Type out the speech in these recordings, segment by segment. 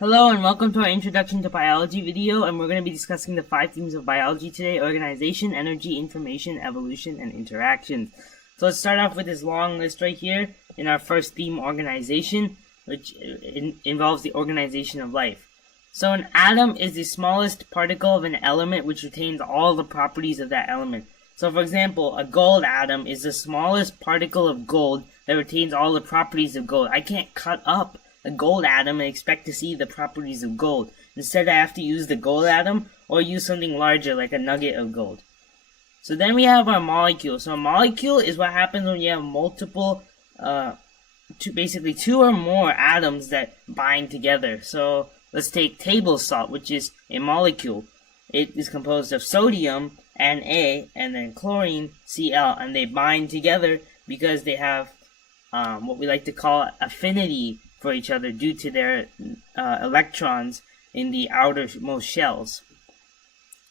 Hello and welcome to our Introduction to Biology video, and we're going to be discussing the 5 themes of biology today: organization, energy, information, evolution, and interactions. So let's start off with this long list right here in our first theme, organization, which involves the organization of life. So an atom is the smallest particle of an element which retains all the properties of that element. So for example, a gold atom is the smallest particle of gold that retains all the properties of gold. I can't cut up a gold atom and expect to see the properties of gold. Instead, I have to use the gold atom or use something larger like a nugget of gold. So then we have our molecule. So a molecule is what happens when you have multiple, basically two or more atoms that bind together. So let's take table salt, which is a molecule. It is composed of sodium, Na, and then chlorine, Cl, and they bind together because they have what we like to call affinity for each other due to their electrons in the outermost shells.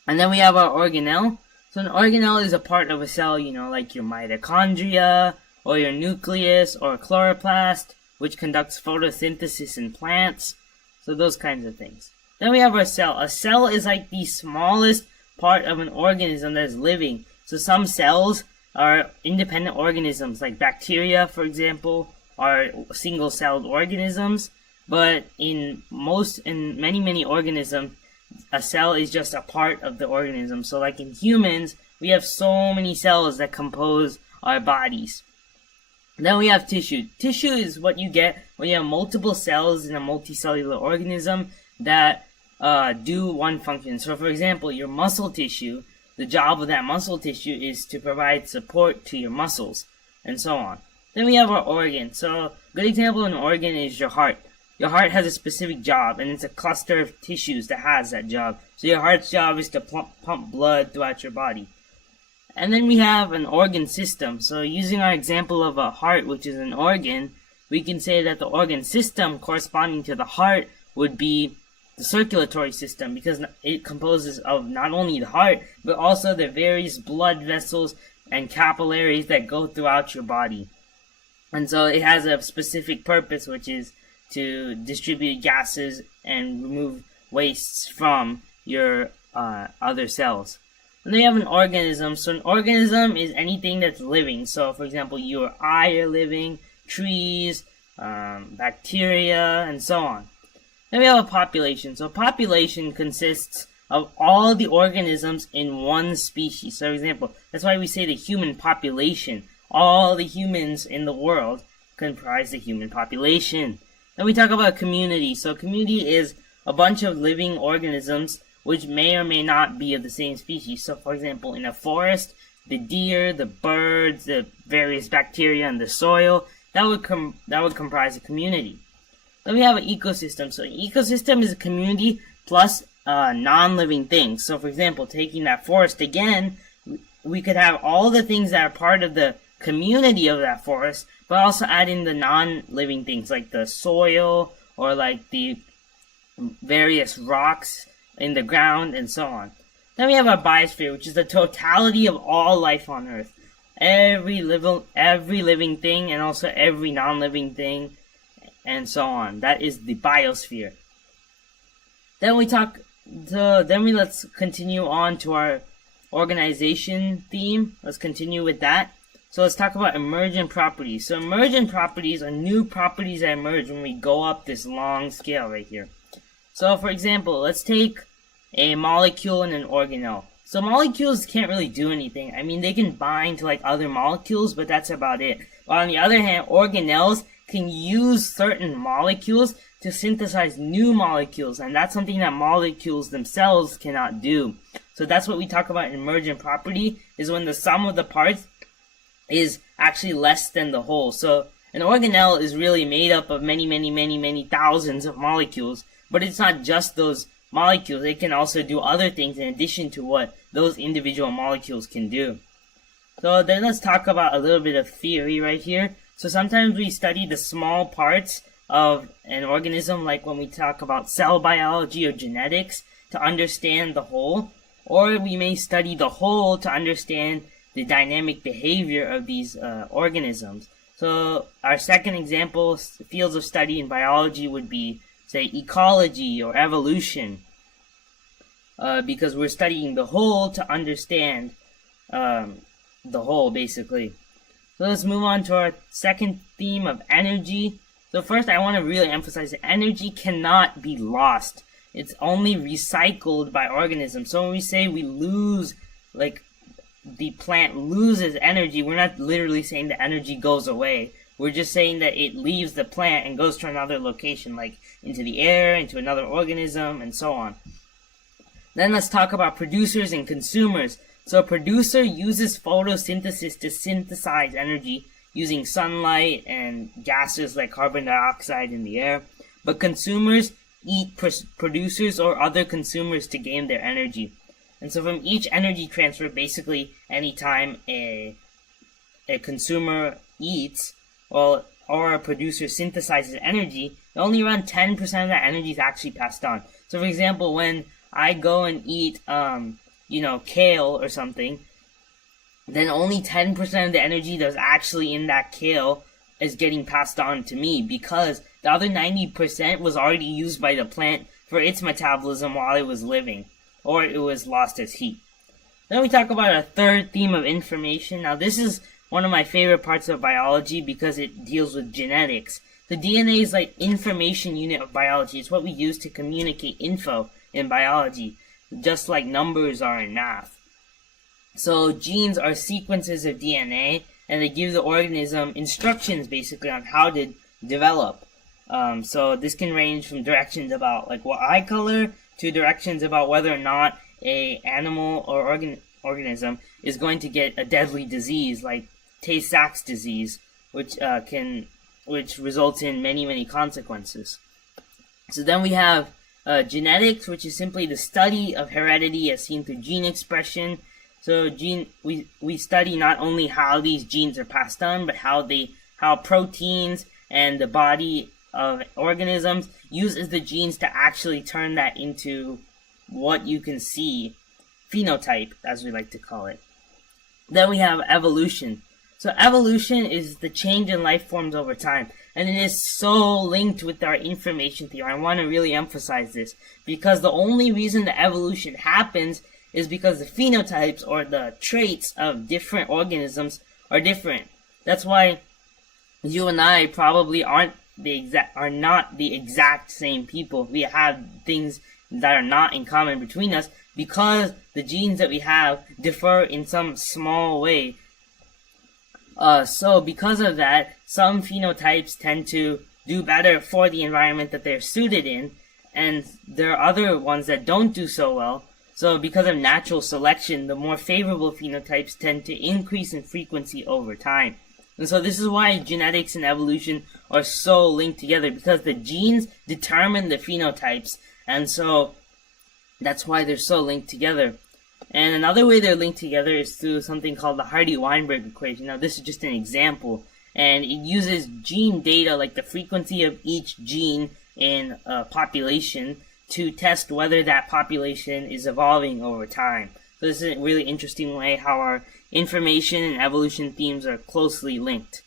And then we have our organelle. So an organelle is a part of a cell, like your mitochondria, or your nucleus, or chloroplast, which conducts photosynthesis in plants. So those kinds of things. Then we have our cell. A cell is like the smallest part of an organism that is living. So some cells are independent organisms, like bacteria, for example, are single-celled organisms, but in many organisms, a cell is just a part of the organism. So like in humans, we have so many cells that compose our bodies. Then we have tissue. Tissue is what you get when you have multiple cells in a multicellular organism that do one function. So for example, your muscle tissue, the job of that muscle tissue is to provide support to your muscles, and so on. Then we have our organ. So a good example of an organ is your heart. Your heart has a specific job, and it's a cluster of tissues that has that job. So your heart's job is to pump blood throughout your body. And then we have an organ system. So using our example of a heart, which is an organ, we can say that the organ system corresponding to the heart would be the circulatory system, because it composes of not only the heart, but also the various blood vessels and capillaries that go throughout your body. And so it has a specific purpose, which is to distribute gases and remove wastes from your other cells. And then you have an organism. So an organism is anything that's living. So for example, you or I are living, trees, bacteria, and so on. Then we have a population. So a population consists of all the organisms in one species. So for example, that's why we say the human population. All the humans in the world comprise the human population. Then we talk about community. So community is a bunch of living organisms which may or may not be of the same species. So for example, in a forest, the deer, the birds, the various bacteria in the soil, that would comprise a community. Then we have an ecosystem. So an ecosystem is a community plus non-living things. So for example, taking that forest again, we could have all the things that are part of the community of that forest, but also add in the non-living things like the soil or like the various rocks in the ground and so on. Then we have our biosphere, which is the totality of all life on Earth. Every living thing and also every non-living thing and so on. That is the biosphere. Then let's continue on to our organization theme. Let's continue with that. So let's talk about emergent properties. So emergent properties are new properties that emerge when we go up this long scale right here. So for example, let's take a molecule and an organelle. So molecules can't really do anything. I mean, they can bind to like other molecules, but that's about it. But on the other hand, organelles can use certain molecules to synthesize new molecules, and that's something that molecules themselves cannot do. So that's what we talk about in emergent property, is when the sum of the parts is actually less than the whole. So an organelle is really made up of many thousands of molecules, but it's not just those molecules. It can also do other things in addition to what those individual molecules can do. So then let's talk about a little bit of theory right here. So sometimes we study the small parts of an organism, like when we talk about cell biology or genetics, to understand the whole, or we may study the whole to understand the dynamic behavior of these organisms. So our second example, fields of study in biology would be say, ecology or evolution, because we're studying the whole to understand the whole, basically. So let's move on to our second theme of energy. So first, I want to really emphasize that energy cannot be lost. It's only recycled by organisms. So when we say we lose, like the plant loses energy, we're not literally saying the energy goes away. We're just saying that it leaves the plant and goes to another location, like into the air, into another organism, and so on. Then let's talk about producers and consumers. So a producer uses photosynthesis to synthesize energy using sunlight and gases like carbon dioxide in the air. But consumers eat producers or other consumers to gain their energy. And so from each energy transfer, basically anytime a consumer eats or a producer synthesizes energy, only around 10% of that energy is actually passed on. So for example, when I go and eat kale or something, then only 10% of the energy that's actually in that kale is getting passed on to me, because the other 90% was already used by the plant for its metabolism while it was living, or it was lost as heat. Then we talk about our third theme of information. Now this is one of my favorite parts of biology because it deals with genetics. The DNA is like information unit of biology. It's what we use to communicate info in biology, just like numbers are in math. So genes are sequences of DNA, and they give the organism instructions basically on how to develop. So this can range from directions about like what eye color to directions about whether or not a animal or organism is going to get a deadly disease like Tay-Sachs disease, which results in many consequences. So then we have genetics, which is simply the study of heredity as seen through gene expression. So we study not only how these genes are passed on, but how proteins and the body of organisms uses the genes to actually turn that into what you can see, phenotype, as we like to call it. Then we have evolution. So evolution is the change in life forms over time, and it is so linked with our information theory. I want to really emphasize this, because the only reason the evolution happens is because the phenotypes or the traits of different organisms are different. That's why you and I probably are not the exact same people. We have things that are not in common between us because the genes that we have differ in some small way. So because of that, some phenotypes tend to do better for the environment that they're suited in, and there are other ones that don't do so well. So because of natural selection, the more favorable phenotypes tend to increase in frequency over time. And so this is why genetics and evolution are so linked together, because the genes determine the phenotypes, and so that's why they're so linked together. And another way they're linked together is through something called the Hardy-Weinberg equation. Now this is just an example, and it uses gene data like the frequency of each gene in a population to test whether that population is evolving over time. So this is a really interesting way how our information and evolution themes are closely linked.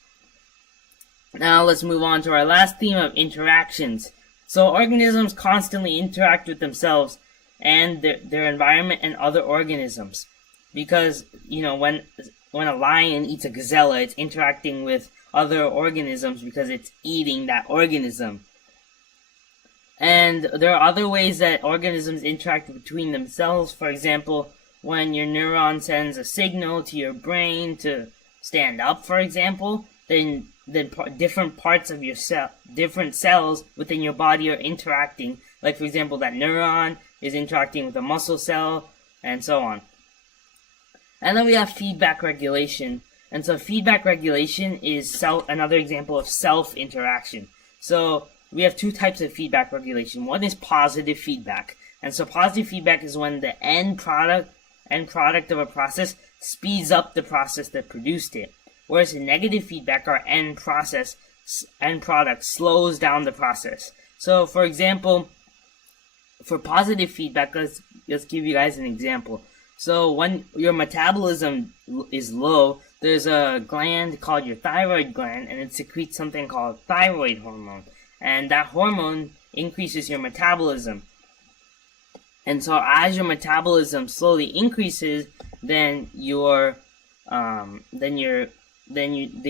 Now let's move on to our last theme of interactions. So organisms constantly interact with themselves and their environment and other organisms. Because, when a lion eats a gazelle, it's interacting with other organisms because it's eating that organism. And there are other ways that organisms interact between themselves. For example, when your neuron sends a signal to your brain to stand up, for example, then different parts of your different cells within your body are interacting. Like, for example, that neuron is interacting with a muscle cell, and so on. And then we have feedback regulation. And so feedback regulation is another example of self-interaction. So we have two types of feedback regulation. One is positive feedback. And so positive feedback is when the end product of a process speeds up the process that produced it. Whereas in negative feedback, our end product slows down the process. So for example, for positive feedback, let's give you guys an example. So when your metabolism is low, there's a gland called your thyroid gland, and it secretes something called thyroid hormone. And that hormone increases your metabolism. And so as your metabolism slowly increases, then the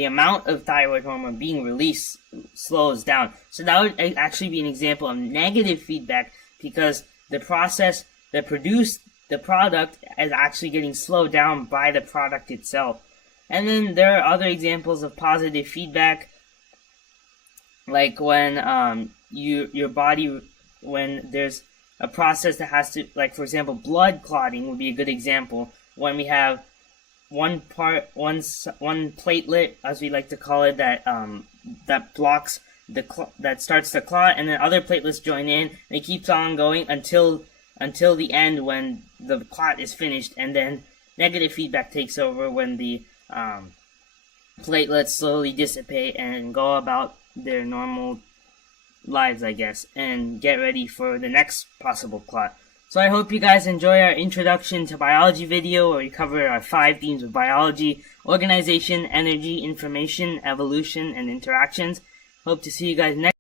amount of thyroid hormone being released slows down. So that would actually be an example of negative feedback, because the process that produced the product is actually getting slowed down by the product itself. And then there are other examples of positive feedback, like when your body, when there's a process that has to, like for example, blood clotting would be a good example. When we have one platelet, as we like to call it, that blocks that starts to clot, and then other platelets join in, and it keeps on going until the end when the clot is finished, and then negative feedback takes over when the platelets slowly dissipate and go about their normal lives, I guess, and get ready for the next possible clot. So I hope you guys enjoy our introduction to biology video, where we cover our 5 themes of biology: organization, energy, information, evolution, and interactions. Hope to see you guys next